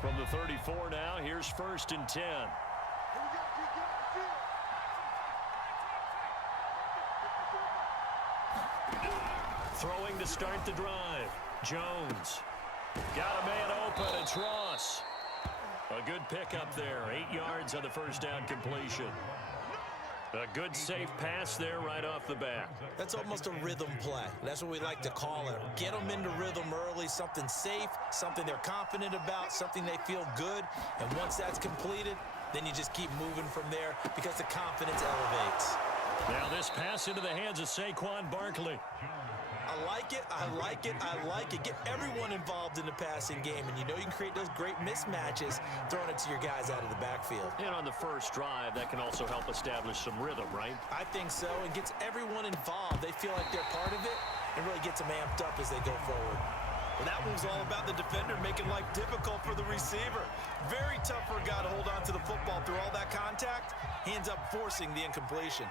From the 34 now, here's 1st and 10. Throwing to start the drive. Jones. Got a man open. It's Ross. A good pickup there. 8 yards on the first down completion. A good safe pass there right off the bat. That's almost a rhythm play. That's what we like to call it. Get them into rhythm early, something safe, something they're confident about, something they feel good. And once that's completed, then you just keep moving from there because the confidence elevates. Now this pass into the hands of Saquon Barkley. I like it, I like it, I like it. Get everyone involved in the passing game, and you know you can create those great mismatches throwing it to your guys out of the backfield. And on the first drive, that can also help establish some rhythm, right? I think so, and gets everyone involved. They feel like they're part of it, and really gets them amped up as they go forward. Well, that one's all about the defender making life difficult for the receiver. Very tough for a guy to hold on to the football through all that contact. Hands up forcing the incompletion.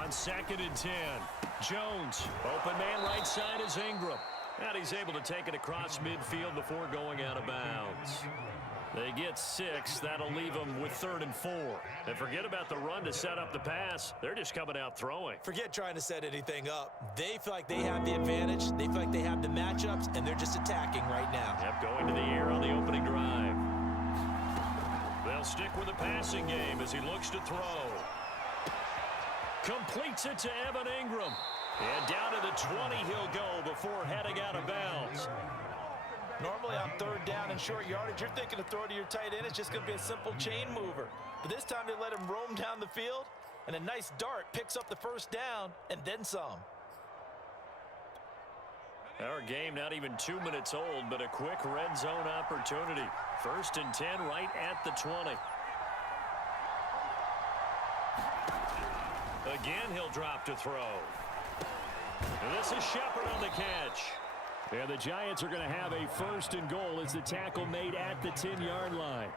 On 2nd and 10, Jones, open man right side is Ingram. And he's able to take it across midfield before going out of bounds. They get 6. That'll leave them with 3rd and 4. And forget about the run to set up the pass. They're just coming out throwing. Forget trying to set anything up. They feel like they have the advantage. They feel like they have the matchups, and they're just attacking right now. Yep, going to the air on the opening drive. They'll stick with the passing game as he looks to throw. Completes it to Evan Ingram. And down to the 20 he'll go before heading out of bounds. Normally on 3rd down and short yardage, you're thinking to throw to your tight end. It's just going to be a simple chain mover. But this time they let him roam down the field, and a nice dart picks up the first down and then some. Our game not even 2 minutes old, but a quick red zone opportunity. 1st and 10 right at the 20. Again, he'll drop to throw. And this is Shepard on the catch. And the Giants are going to have a 1st and goal as the tackle made at the 10-yard line.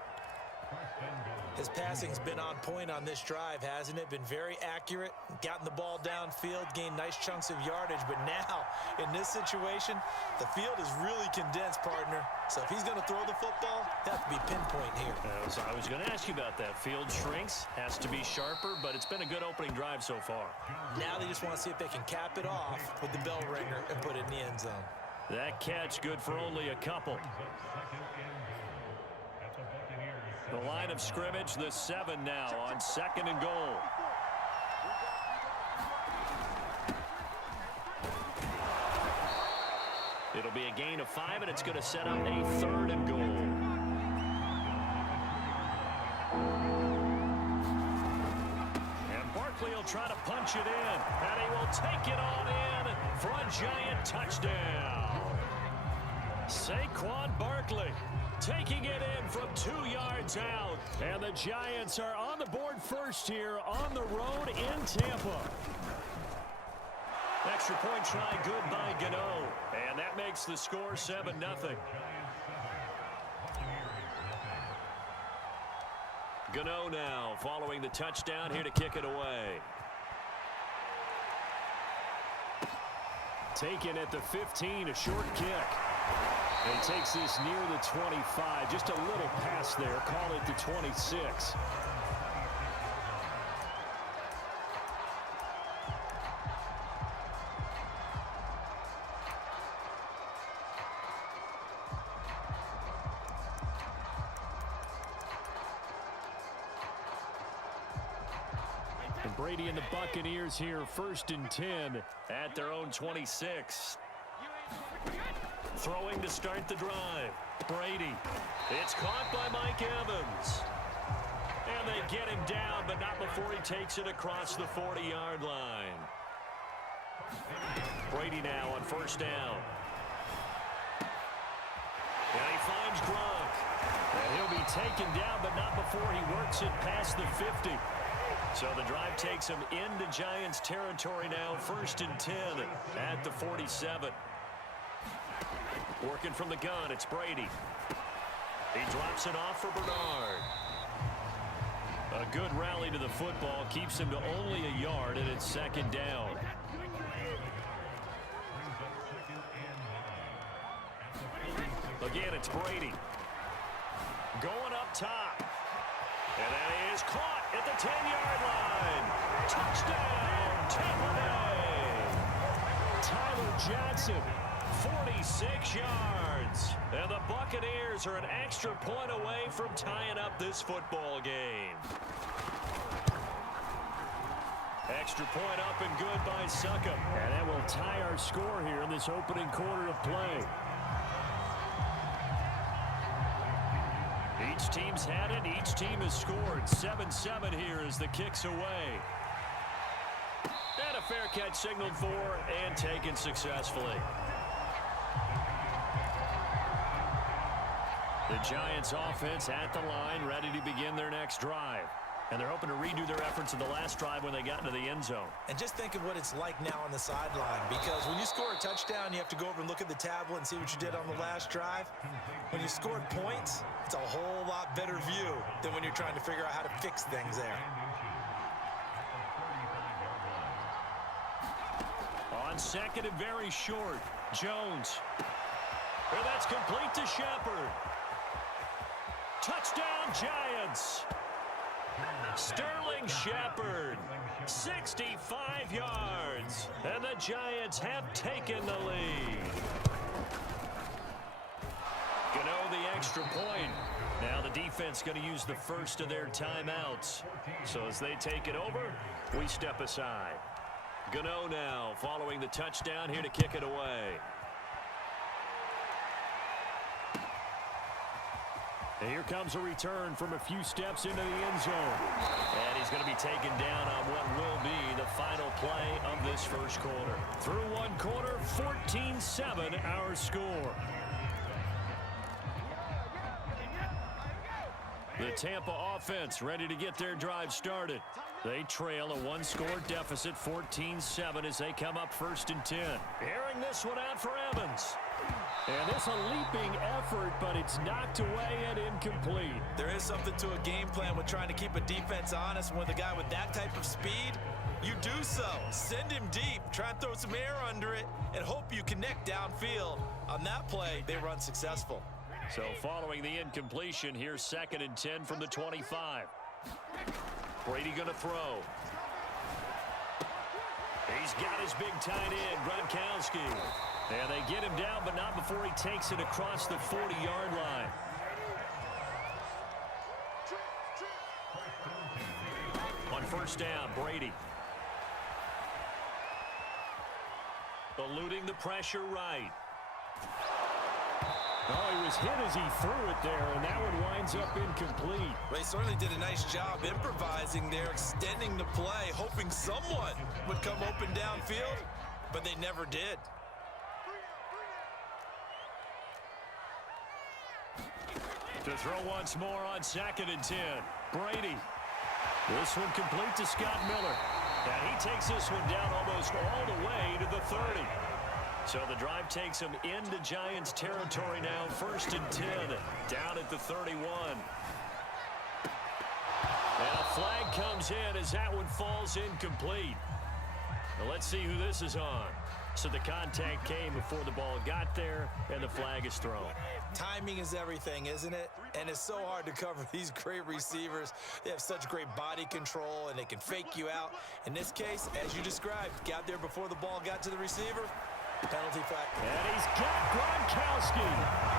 His passing's been on point on this drive, hasn't it? Been very accurate, gotten the ball downfield, gained nice chunks of yardage. But now, in this situation, the field is really condensed, partner. So if he's going to throw the football, he'll have to be pinpoint here. I was going to ask you about that. Field shrinks, has to be sharper, but it's been a good opening drive so far. Now they just want to see if they can cap it off with the bell ringer and put it in the end zone. That catch good for only a couple. The line of scrimmage, the 7 now on 2nd and goal. It'll be a gain of 5, and it's going to set up a 3rd and goal. And Barkley will try to punch it in, and he will take it on in for a Giant touchdown. Saquon Barkley taking it in from 2 yards out. And the Giants are on the board first here on the road in Tampa. Extra point try good by Gano. And that makes the score 7-0. Gano now following the touchdown here to kick it away. Taken at the 15, a short kick. And takes this near the 25. Just a little pass there. Call it the 26. And Brady and the Buccaneers here 1st and 10 at their own 26. Throwing to start the drive. Brady. It's caught by Mike Evans. And they get him down, but not before he takes it across the 40-yard line. Brady now on 1st down. And he finds Gronk. And he'll be taken down, but not before he works it past the 50. So the drive takes him into Giants territory now. 1st and 10 at the 47. Working from the gun, it's Brady. He drops it off for Bernard. A good rally to the football keeps him to only a yard, and it's second down. Again, it's Brady. Going up top. And that is caught at the 10-yard line. Touchdown, Tampa Bay. Tyler Johnson, 46 yards. And the Buccaneers are an extra point away from tying up this football game. Extra point up and good by Succop. And that will tie our score here in this opening quarter of play. Each team's had it. Each team has scored. 7-7 here as the kick's away. And a fair catch signaled for and taken successfully. The Giants offense at the line, ready to begin their next drive. And they're hoping to redo their efforts in the last drive when they got into the end zone. And just think of what it's like now on the sideline, because when you score a touchdown, you have to go over and look at the tablet and see what you did on the last drive. When you scored points, it's a whole lot better view than when you're trying to figure out how to fix things there. On second and very short, Jones. And that's complete to Shepard. Touchdown, Giants. Sterling Shepard, 65 yards, and the Giants have taken the lead. Gano the extra point. Now the defense going to use the first of their timeouts. So as they take it over, we step aside. Gano now following the touchdown here to kick it away. And here comes a return from a few steps into the end zone. And he's going to be taken down on what will be the final play of this first quarter. Through one quarter, 14-7 our score. The Tampa offense ready to get their drive started. They trail a one-score deficit, 14-7, as they come up 1st and 10. Airing this one out for Evans. And it's a leaping effort, but it's knocked away and incomplete. There is something to a game plan with trying to keep a defense honest. With a guy with that type of speed, you do so. Send him deep, try and throw some air under it, and hope you connect downfield. On that play, they run successful. So following the incompletion, here's 2nd and 10 from the 25. Brady going to throw. He's got his big tight end, Gronkowski. And they get him down, but not before he takes it across the 40-yard line. On 1st down, Brady. Eluding the pressure right. Oh, he was hit as he threw it there, and that one winds up incomplete. They certainly did a nice job improvising there, extending the play, hoping someone would come open downfield, but they never did. To throw once more on 2nd and 10. Brady. This one complete to Scott Miller. And he takes this one down almost all the way to the 30. So the drive takes him into Giants territory now. 1st and 10, down at the 31. And a flag comes in as that one falls incomplete. Now let's see who this is on. So the contact came before the ball got there, and the flag is thrown. Timing is everything, isn't it? And it's so hard to cover these great receivers. They have such great body control, and they can fake you out. In this case, as you described, got there before the ball got to the receiver. Penalty flag. And he's got Gronkowski.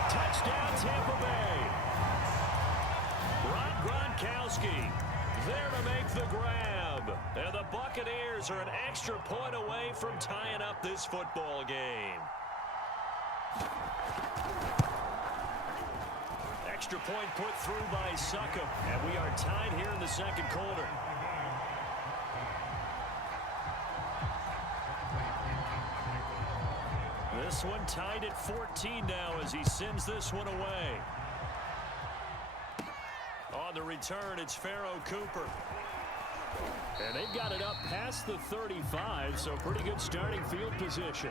Touchdown, Tampa Bay. Rob Gronkowski there to make the grab. And the Buccaneers are an extra point away from tying up this football game. Extra point put through by Succop. And we are tied here in the second quarter. This one tied at 14 now as he sends this one away. On the return, it's Pharaoh Cooper. And they've got it up past the 35, so pretty good starting field position.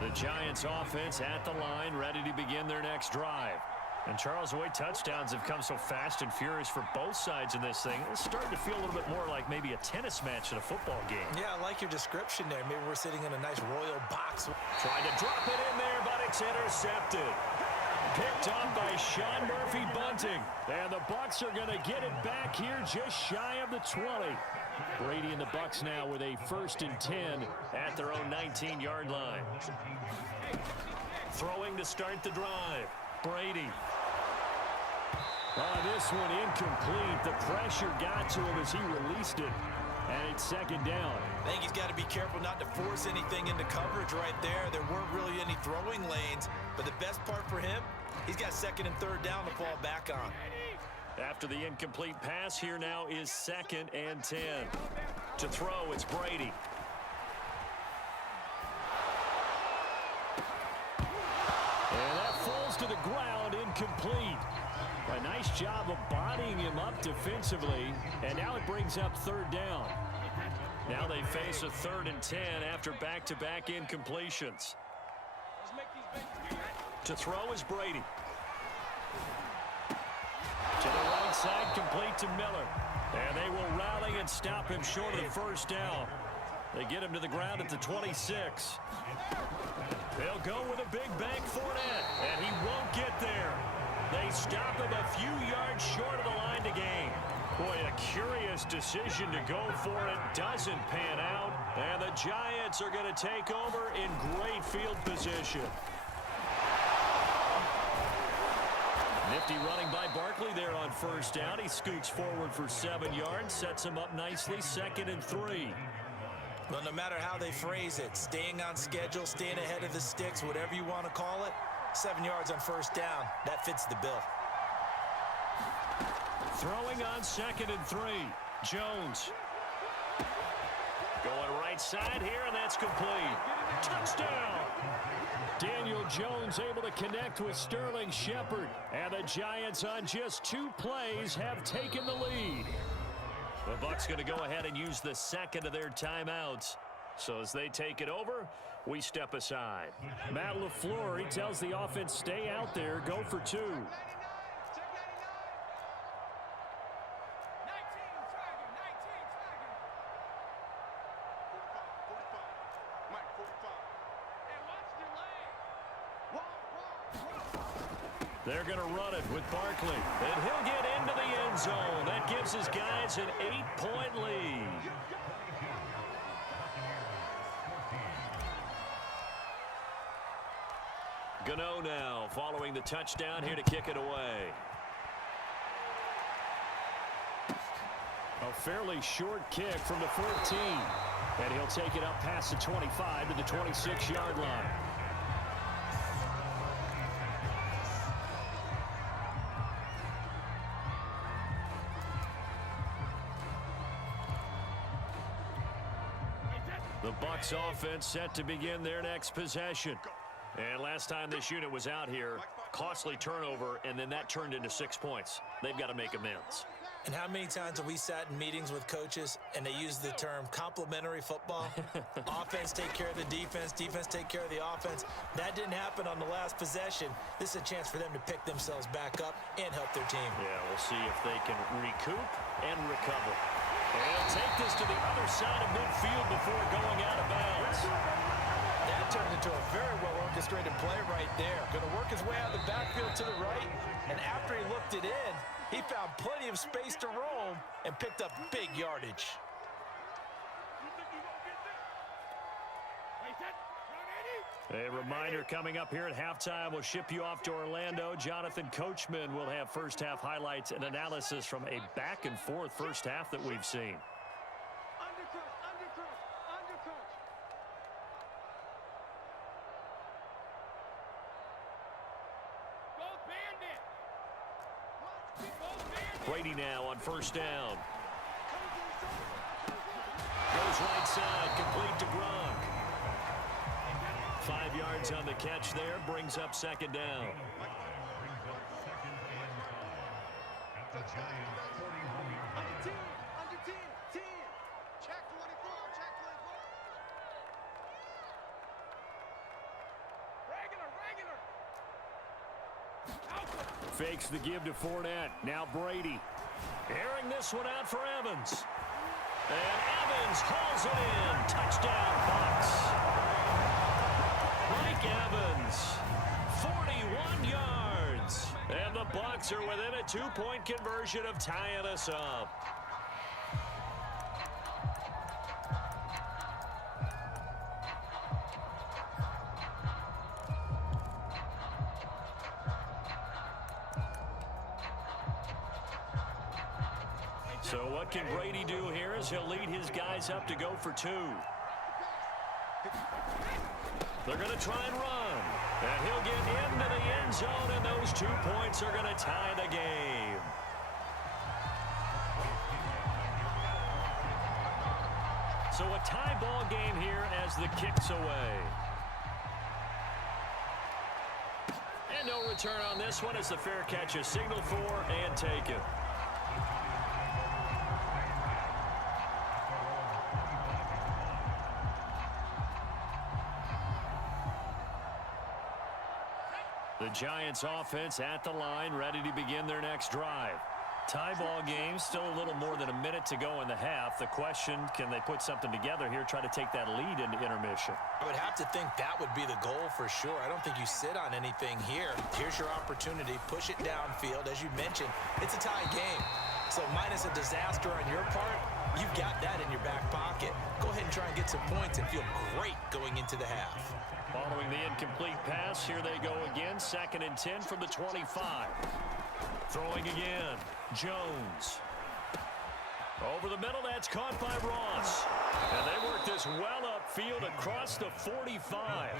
The Giants offense at the line, ready to begin their next drive. And Charles, the way touchdowns have come so fast and furious for both sides in this thing, it's starting to feel a little bit more like maybe a tennis match in a football game. Yeah, I like your description there. Maybe we're sitting in a nice royal box. Tried to drop it in there, but it's intercepted. Picked up by Sean Murphy Bunting. And the Bucs are going to get it back here just shy of the 20. Brady and the Bucs now with a 1st and 10 at their own 19-yard line. Throwing to start the drive. Brady. This one incomplete. The pressure got to him as he released it. And it's 2nd down. I think he's got to be careful not to force anything into coverage right there. There weren't really any throwing lanes. But the best part for him, he's got 2nd and 3rd down to fall back on. After the incomplete pass, here now is 2nd and 10. To throw, it's Brady. And that falls to the ground, incomplete. A nice job of bodying him up defensively, and now it brings up 3rd down. Now they face a 3rd and 10 after back-to-back incompletions. To throw is Brady. To the right side, complete to Miller. And they will rally and stop him short of the 1st down. They get him to the ground at the 26. They'll go with a big bank Fournette, and he won't get there. They stop him a few yards short of the line to gain. Boy, a curious decision to go for it. Doesn't pan out, and the Giants are going to take over in great field position. Nifty running by Barkley there on 1st down. He scoots forward for 7 yards, sets him up nicely, 2nd and 3. Well, no matter how they phrase it, staying on schedule, staying ahead of the sticks, whatever you want to call it, 7 yards on 1st down, that fits the bill. Throwing on 2nd and 3, Jones. Going right side here, and that's complete. Touchdown! Daniel Jones able to connect with Sterling Shepard. And the Giants on just 2 plays have taken the lead. The Bucs going to go ahead and use the 2nd of their timeouts. So as they take it over, we step aside. Matt LaFleur, he tells the offense, stay out there, go for 2. They're going to run it with Barkley. And he'll get into the end zone. That gives his guys an 8-point lead. Gano now following the touchdown here to kick it away. A fairly short kick from the 14. And he'll take it up past the 25 to the 26-yard line. The Bucs offense set to begin their next possession. And last time this unit was out here, costly turnover, and then that turned into 6 points. They've got to make amends. And how many times have we sat in meetings with coaches and they use the term complementary football? Offense take care of the defense, defense take care of the offense. That didn't happen on the last possession. This is a chance for them to pick themselves back up and help their team. Yeah, we'll see if they can recoup and recover. And he'll take this to the other side of midfield before going out of bounds. That turned into a very well-orchestrated play right there. Going to work his way out of the backfield to the right, and after he looked it in, he found plenty of space to roam and picked up big yardage. A reminder coming up here at halftime, we'll ship you off to Orlando. Jonathan Coachman will have first half highlights and analysis from a back-and-forth first half that we've seen. Brady now on 1st down. Goes right side, complete to Gronk. 5 yards on the catch there, brings up 2nd down. Fakes the give to Fournette. Now Brady. Airing this one out for Evans. And Evans hauls it in. Touchdown, Bucs. Mike Evans, 41 yards. And the Bucs are within a 2-point conversion of tying us up. So what can Brady do here as he'll lead his guys up to go for 2. They're going to try and run. And he'll get into the end zone, and those 2 points are going to tie the game. So a tie ball game here as the kick's away. And no return on this one as the fair catch is signaled for and taken. The Giants offense at the line, ready to begin their next drive. Tie ball game, still a little more than a minute to go in the half. The question, can they put something together here, try to take that lead into intermission? I would have to think that would be the goal for sure. I don't think you sit on anything here. Here's your opportunity. Push it downfield. As you mentioned, it's a tie game. So minus a disaster on your part, you've got that in your back pocket. Go ahead and try and get some points and feel great going into the half. Following the incomplete pass, here they go again. 2nd and 10 from the 25. Throwing again. Jones. Over the middle, that's caught by Ross. And they work this well upfield across the 45.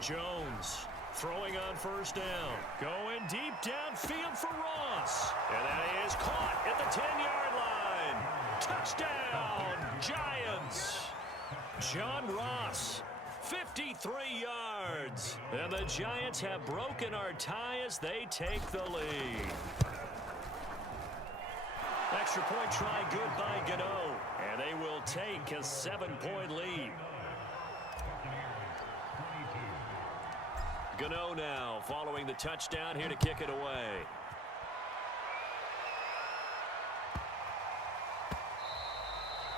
Jones throwing on 1st down. Going deep downfield for Ross. And that is caught at the 10-yard line. Touchdown, Giants. John Ross, 53 yards. And the Giants have broken our tie as they take the lead. Extra point try good by Gano. And they will take a 7-point lead. Gano now following the touchdown here to kick it away.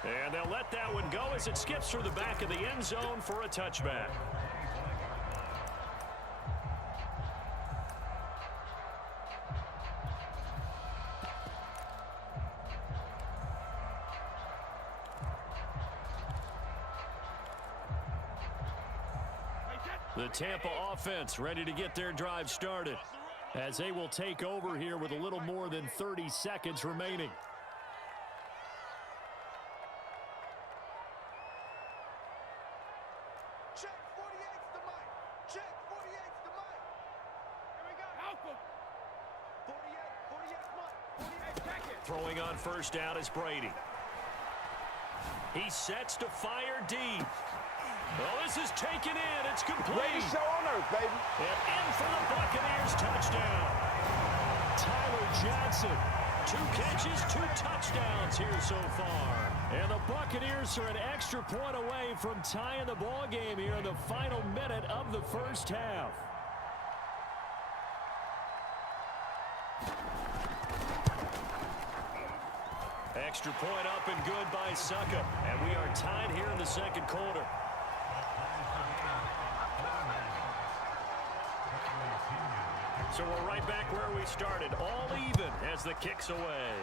And they'll let that one go as it skips through the back of the end zone for a touchback. The Tampa offense ready to get their drive started as they will take over here with a little more than 30 seconds remaining. Check 48's the mic. Check 48's the mic. Here we go. Alpha. 48 mic. 48 check it. Throwing on 1st down is Brady. He sets to fire deep. Well, this is taken in. It's complete. Greatest show on earth, baby. And in for the Buccaneers touchdown. Tyler Johnson. 2 catches, 2 touchdowns here so far. And the Buccaneers are an extra point away from tying the ball game here in the final minute of the 1st half. Extra point up and good by Suckup. And we are tied here in the 2nd quarter. So we're right back where we started, all even as the kick's away.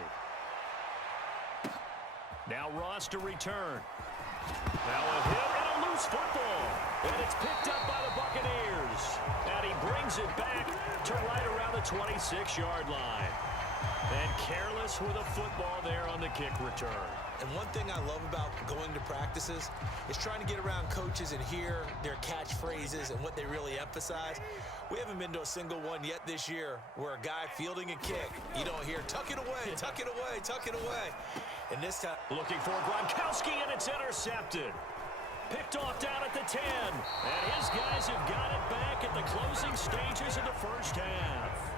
Now Ross to return. Now a hit and a loose football. And it's picked up by the Buccaneers. And he brings it back to right around the 26-yard line. And careless with a football there on the kick return. And one thing I love about going to practices is trying to get around coaches and hear their catchphrases and what they really emphasize. We haven't been to a single one yet this year where a guy fielding a kick, you don't hear, tuck it away, tuck it away, tuck it away. And this time, looking for Gronkowski, and it's intercepted. Picked off down at the 10. And his guys have got it back at the closing stages of the first half.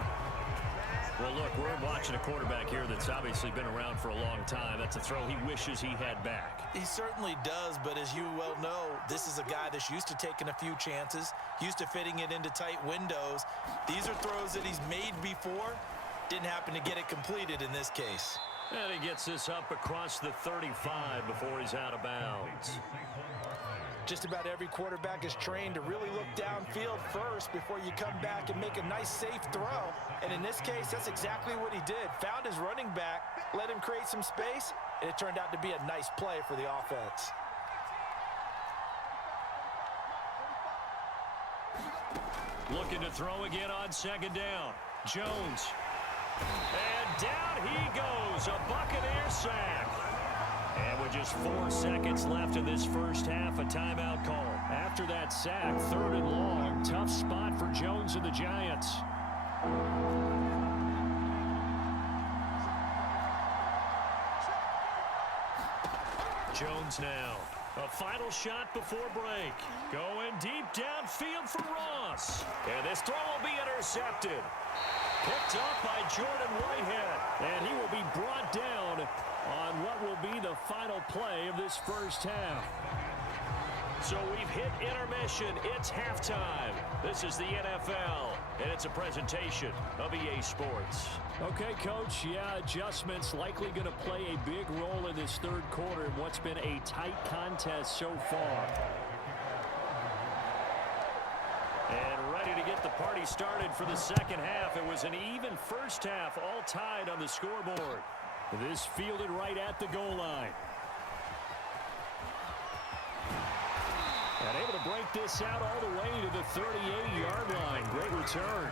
Well, look, we're watching a quarterback here that's obviously been around for a long time. That's a throw he wishes he had back. He certainly does, but as you well know, this is a guy that's used to taking a few chances, used to fitting it into tight windows. These are throws that he's made before. Didn't happen to get it completed in this case. And he gets this up across the 35 before he's out of bounds. Just about every quarterback is trained to really look downfield first before you come back and make a nice, safe throw. And in this case, that's exactly what he did. Found his running back, let him create some space, and it turned out to be a nice play for the offense. Looking to throw again on second down. Jones. And down he goes. A Buccaneer sack. And with just 4 seconds left in this first half, a timeout call. After that sack, 3rd and long. Tough spot for Jones and the Giants. Jones now. A final shot before break. Going deep downfield for Ross. And this throw will be intercepted. Picked off by Jordan Whitehead. And he will be brought down on what will be the final play of this first half. So we've hit intermission. It's halftime. This is the NFL, and it's a presentation of EA Sports. Okay, Coach, yeah, adjustments likely going to play a big role in this third quarter in what's been a tight contest so far. And ready to get the party started for the second half. It was an even first half, all tied on the scoreboard. This fielded right at the goal line. And able to break this out all the way to the 38-yard line. Great return.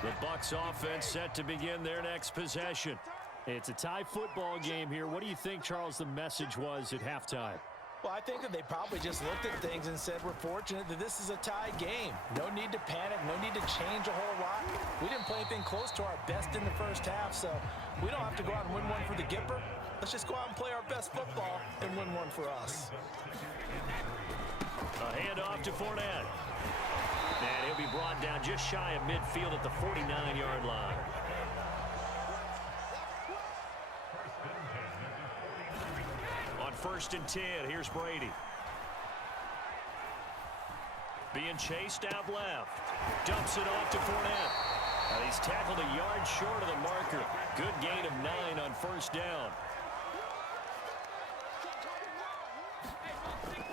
The Bucs offense set to begin their next possession. It's a tie football game here. What do you think, Charles, the message was at halftime? Well, I think that they probably just looked at things and said, we're fortunate that this is a tie game. No need to panic, no need to change a whole lot. We didn't play anything close to our best in the first half, so we don't have to go out and win one for the Gipper. Let's just go out and play our best football and win one for us. A handoff to Fournette. And he'll be brought down just shy of midfield at the 49-yard line. On 1st and 10, here's Brady. Being chased out left. Dumps it off to Fournette. He's tackled a yard short of the marker. Good gain of 9 on 1st down.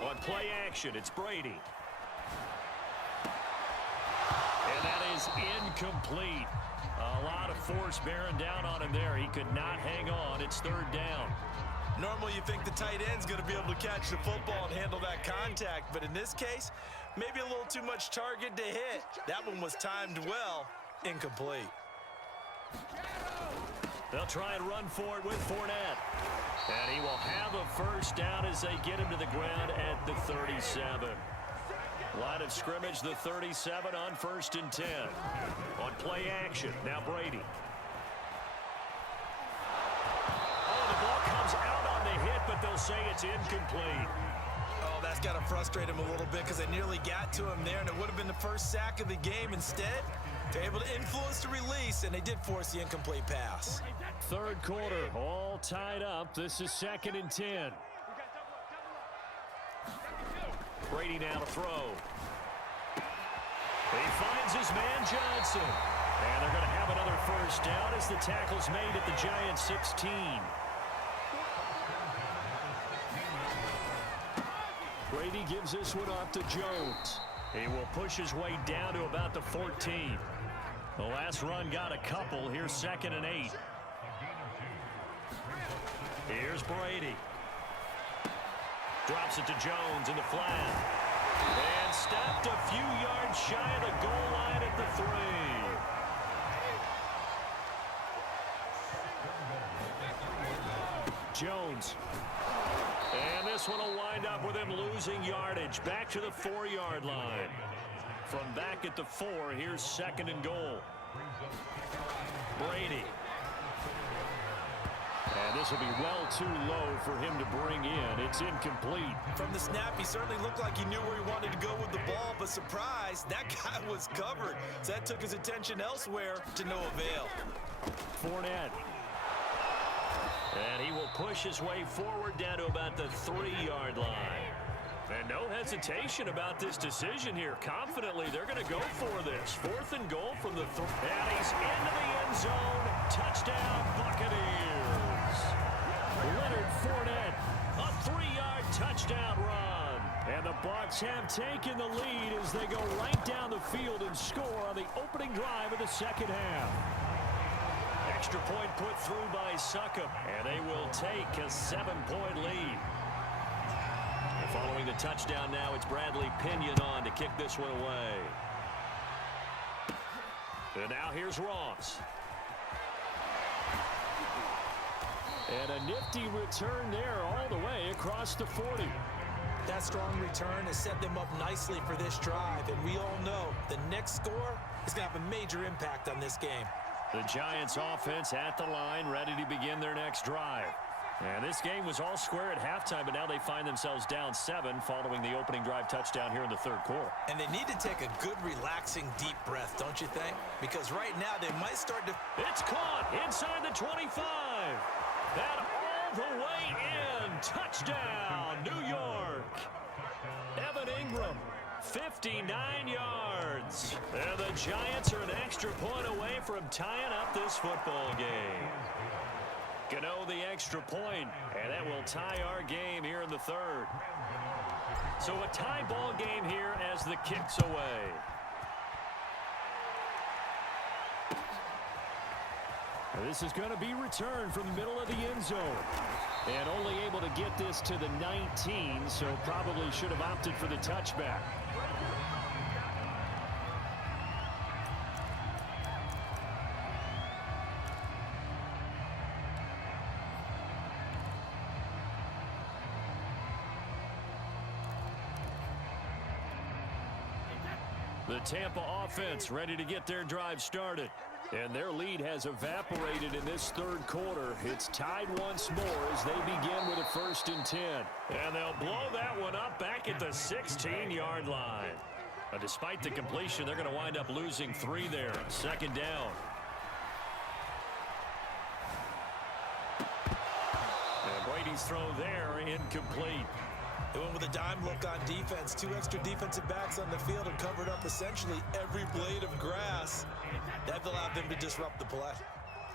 On play action, it's Brady. And that is incomplete. A lot of force bearing down on him there. He could not hang on. It's 3rd down. Normally you think the tight end's going to be able to catch the football and handle that contact, but in this case, maybe a little too much target to hit. That one was timed well. Incomplete. They'll try and run for it with Fournette. And he will have a first down as they get him to the ground at the 37. Line of scrimmage, the 37 on 1st and 10. On play action, now Brady. Oh, the ball comes out on the hit, but they'll say it's incomplete. Oh, that's got to frustrate him a little bit because they nearly got to him there, and it would have been the first sack of the game. Instead, they're able to influence the release, and they did force the incomplete pass. 3rd quarter, all tied up. This is 2nd and 10. Brady now to throw. He finds his man Johnson. And they're going to have another first down as the tackle's made at the Giants 16. Brady gives this one off to Jones. He will push his way down to about the 14. The last run got a couple. Here's 2nd and 8. Here's Brady. Drops it to Jones in the flat. And stopped a few yards shy of the goal line at the 3. Jones. And this one will wind up with him losing yardage. Back to the 4-yard line. From back at the 4, here's 2nd and goal. Brady. And this will be well too low for him to bring in. It's incomplete. From the snap, he certainly looked like he knew where he wanted to go with the ball, but surprise, that guy was covered. So that took his attention elsewhere to no avail. Fournette. And he will push his way forward down to about the 3-yard line. And no hesitation about this decision here. Confidently, they're going to go for this. 4th and goal from the and he's into the end zone. Touchdown, Buccaneers. Leonard Fournette, a 3-yard touchdown run. And the Bucs have taken the lead as they go right down the field and score on the opening drive of the second half. Extra point put through by Succop, and they will take a 7-point lead. And following the touchdown now, it's Bradley Pinion on to kick this one away. And now here's Ross. And a nifty return there all the way across the 40. That strong return has set them up nicely for this drive, and we all know the next score is going to have a major impact on this game. The Giants offense at the line, ready to begin their next drive. And this game was all square at halftime, but now they find themselves down 7 following the opening drive touchdown here in the 3rd quarter. And they need to take a good, relaxing, deep breath, don't you think? Because right now they might start to... It's caught inside the 25. And all the way in. Touchdown, New York. Evan Ingram, 59 yards. And the Giants are an extra point away from tying up this football game. Gano the extra point, and that will tie our game here in the 3rd. So a tie ball game here as the kick's away. This is going to be returned from the middle of the end zone. And only able to get this to the 19, so probably should have opted for the touchback. The Tampa offense ready to get their drive started. And their lead has evaporated in this 3rd quarter. It's tied once more as they begin with a 1st and 10. And they'll blow that one up back at the 16-yard line. Despite the completion, they're going to wind up losing 3 there. 2nd down. And Brady's throw there incomplete. They went with a dime look on defense. 2 extra defensive backs on the field and covered up essentially every blade of grass. That allowed them to disrupt the play.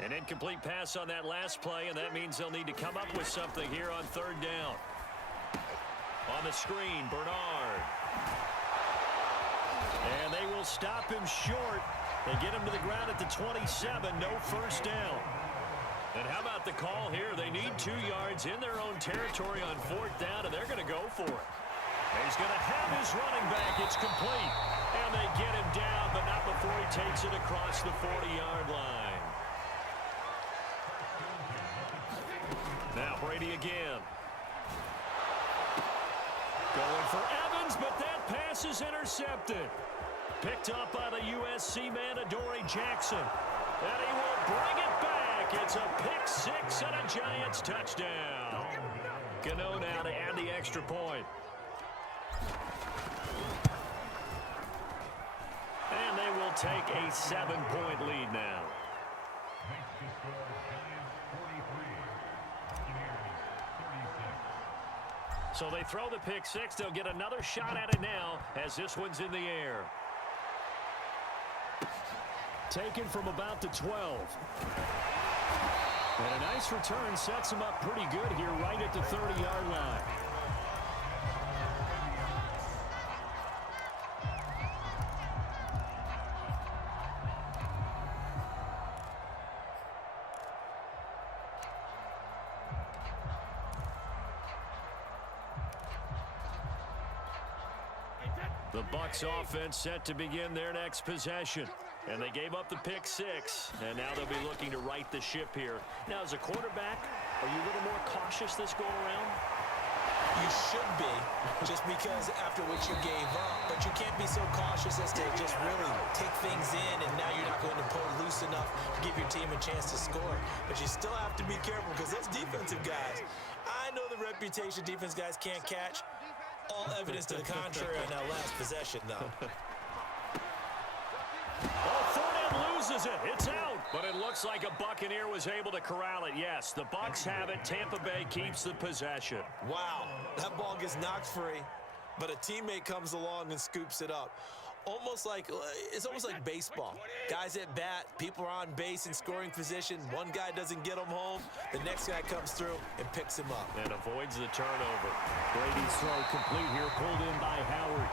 An incomplete pass on that last play, and that means they'll need to come up with something here on 3rd down. On the screen, Bernard. And they will stop him short. They get him to the ground at the 27. No 1st down. And how about the call here? They need 2 yards in their own territory on 4th down, and they're going to go for it. And he's going to have his running back. It's complete. And they get him down, but not before he takes it across the 40-yard line. Now Brady again. Going for Evans, but that pass is intercepted. Picked up by the USC man, Adoree Jackson. And he will bring it back. It's a pick 6 and a Giants touchdown. Gano now to add the extra point. And they will take a 7-point lead now. So they throw the pick 6. They'll get another shot at it now as this one's in the air. Taken from about the 12. And a nice return sets him up pretty good here right at the 30-yard line. The Bucs offense set to begin their next possession. And they gave up the pick 6, and now they'll be looking to right the ship here. Now, as a quarterback, are you a little more cautious this go around? You should be, just because after what you gave up. But you can't be so cautious as to just really take things in, and now you're not going to pull loose enough to give your team a chance to score. But you still have to be careful because those defensive guys, I know the reputation defense guys can't catch. All evidence to the contrary on that last possession, though. Oh, Fournette loses it. It's out. But it looks like a Buccaneer was able to corral it. Yes, the Bucs have it. Tampa Bay keeps the possession. Wow, that ball gets knocked free, but a teammate comes along and scoops it up. It's almost like baseball. Guys at bat, people are on base in scoring position. One guy doesn't get him home. The next guy comes through and picks him up. And avoids the turnover. Brady's throw complete here, pulled in by Howard.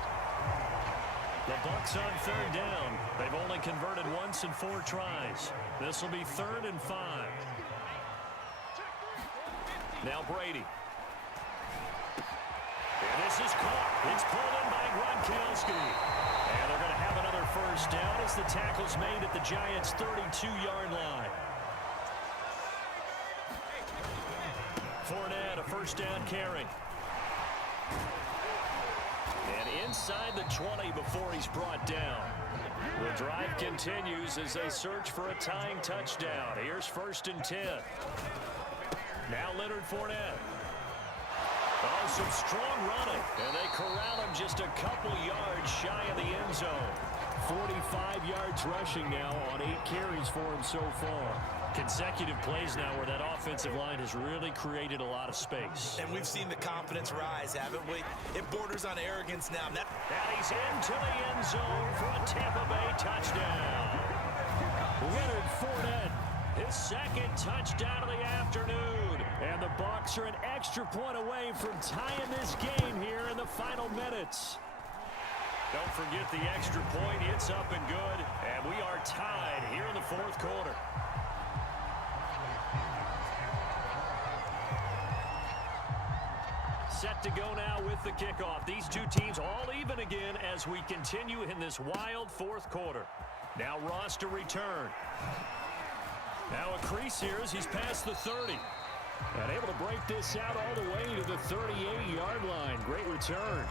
The Bucs on third down. They've only converted once in 4 tries. This will be 3rd and 5. Now Brady. And this is caught. It's pulled in by Gronkowski. And they're going to have another first down as the tackle's made at the Giants' 32-yard line. Fournette, a first down carry. And inside the 20 before he's brought down. The drive continues as they search for a tying touchdown. Here's 1st and 10. Now Leonard Fournette. Oh, some strong running. And they corral him just a couple yards shy of the end zone. 45 yards rushing now on 8 carries for him so far. Consecutive plays now where that offensive line has really created a lot of space. And we've seen the confidence rise, haven't we? It borders on arrogance now. And he's into the end zone for a Tampa Bay touchdown. Leonard Fournette, his 2nd touchdown of the afternoon. And the Bucs are an extra point away from tying this game here in the final minutes. Don't forget the extra point. It's up and good. And we are tied here in the 4th quarter. Set to go now with the kickoff. These two teams all even again as we continue in this wild 4th quarter. Now Ross to return. Now a crease here as he's past the 30. And able to break this out all the way to the 38-yard line. Great return.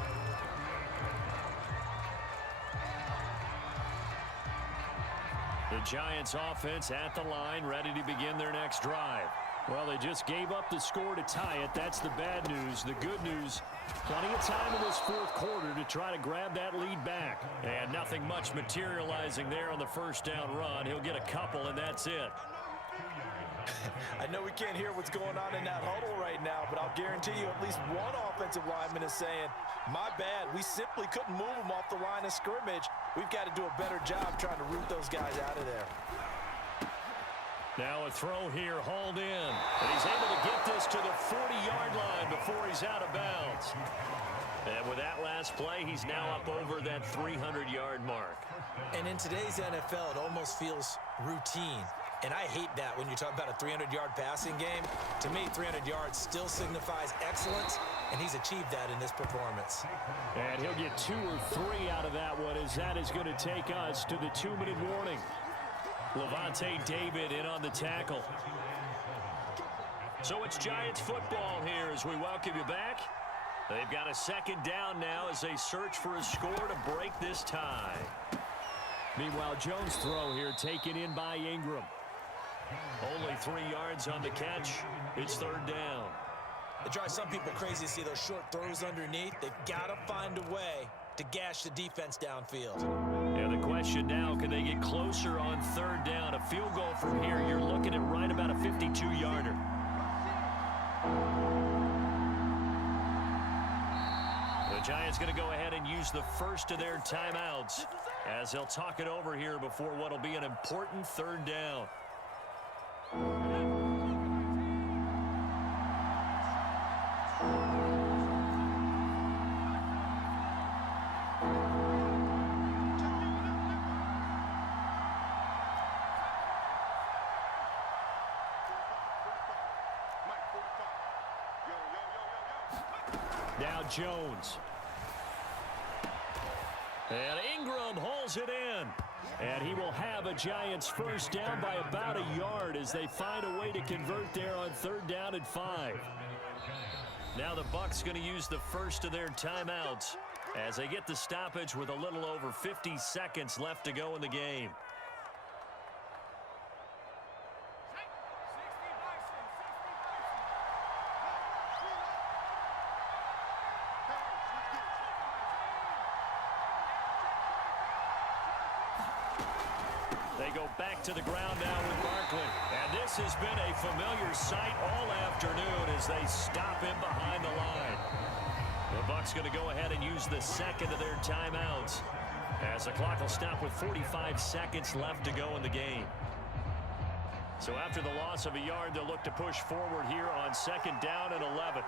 The Giants offense at the line, ready to begin their next drive. Well, they just gave up the score to tie it. That's the bad news. The good news, plenty of time in this 4th quarter to try to grab that lead back. And nothing much materializing there on the first down run. He'll get a couple, and that's it. I know we can't hear what's going on in that huddle right now, but I'll guarantee you at least one offensive lineman is saying, my bad, we simply couldn't move them off the line of scrimmage. We've got to do a better job trying to root those guys out of there. Now a throw here, hauled in. And he's able to get this to the 40-yard line before he's out of bounds. And with that last play, he's now up over that 300-yard mark. And in today's NFL, it almost feels routine. And I hate that when you talk about a 300-yard passing game. To me, 300 yards still signifies excellence, and he's achieved that in this performance. And he'll get 2 or 3 out of that one, as that is going to take us to the 2-minute warning. Levante David in on the tackle. So it's Giants football here as we welcome you back. They've got a 2nd down now as they search for a score to break this tie. Meanwhile, Jones' throw here taken in by Ingram. Only 3 yards on the catch. It's 3rd down. It drives some people crazy to see those short throws underneath. They've got to find a way to gash the defense downfield. Yeah, the question now, can they get closer on 3rd down? A field goal from here, you're looking at right about a 52-yarder. The Giants going to go ahead and use the first of their timeouts as they'll talk it over here before what will be an important 3rd down. Now Jones. And Ingram holds it in. And he will have a Giants first down by about a yard as they find a way to convert there on 3rd down and 5. Now the Bucs going to use the first of their timeouts as they get the stoppage with a little over 50 seconds left to go in the game. They go back to the ground now with Barkley. And this has been a familiar sight all afternoon as they stop him behind the line. The Bucs going to go ahead and use the second of their timeouts as the clock will stop with 45 seconds left to go in the game. So after the loss of a yard, they'll look to push forward here on 2nd down and 11.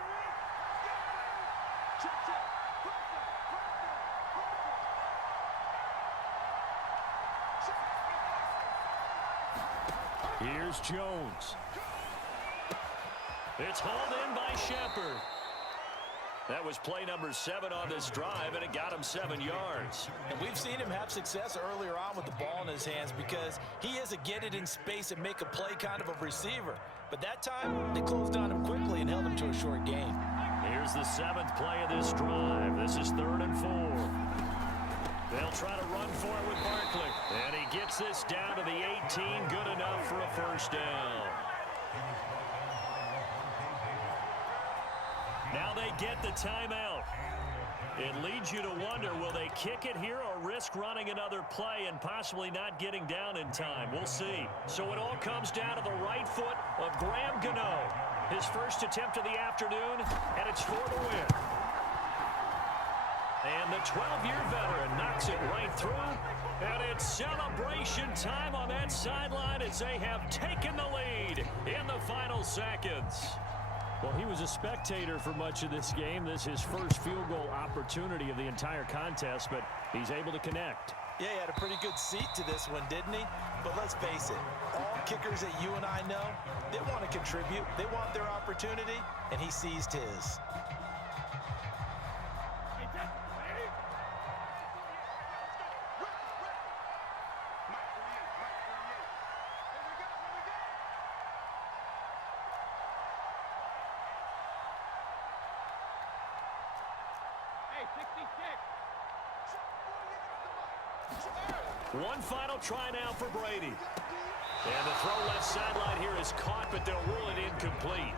Here's Jones. It's hauled in by Shepard. That was play number 7 on this drive, and it got him 7 yards. And we've seen him have success earlier on with the ball in his hands because he is a get it in space and make a play kind of a receiver. But that time, they closed on him quickly and held him to a short gain. Here's the 7th play of this drive. This is 3rd and 4. They'll try to run for it with Barkley. And he gets this down to the 18. Good enough for a first down. Now they get the timeout. It leads you to wonder, will they kick it here or risk running another play and possibly not getting down in time? We'll see. So it all comes down to the right foot of Graham Gano. His first attempt of the afternoon, and it's for the win. And the 12-year veteran knocks it right through. And it's celebration time on that sideline as they have taken the lead in the final seconds. Well, he was a spectator for much of this game. This is his first field goal opportunity of the entire contest, but he's able to connect. Yeah, he had a pretty good seat to this one, didn't he? But let's face it, all kickers that you and I know, they want to contribute. They want their opportunity, and he seized his. One final try now for Brady. And the throw left sideline here is caught, but they'll rule it incomplete.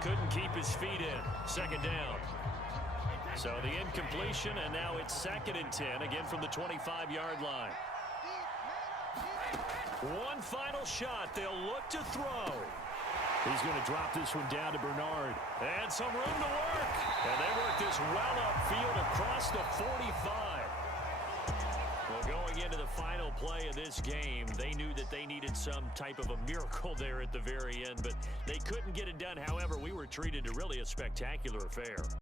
Couldn't keep his feet in. 2nd down. So the incompletion, and now it's 2nd and 10, again from the 25-yard line. One final shot. They'll look to throw. He's going to drop this one down to Bernard. And some room to work. And they work this well upfield across the 45. Well, going into the final play of this game, they knew that they needed some type of a miracle there at the very end, but they couldn't get it done. However, we were treated to really a spectacular affair.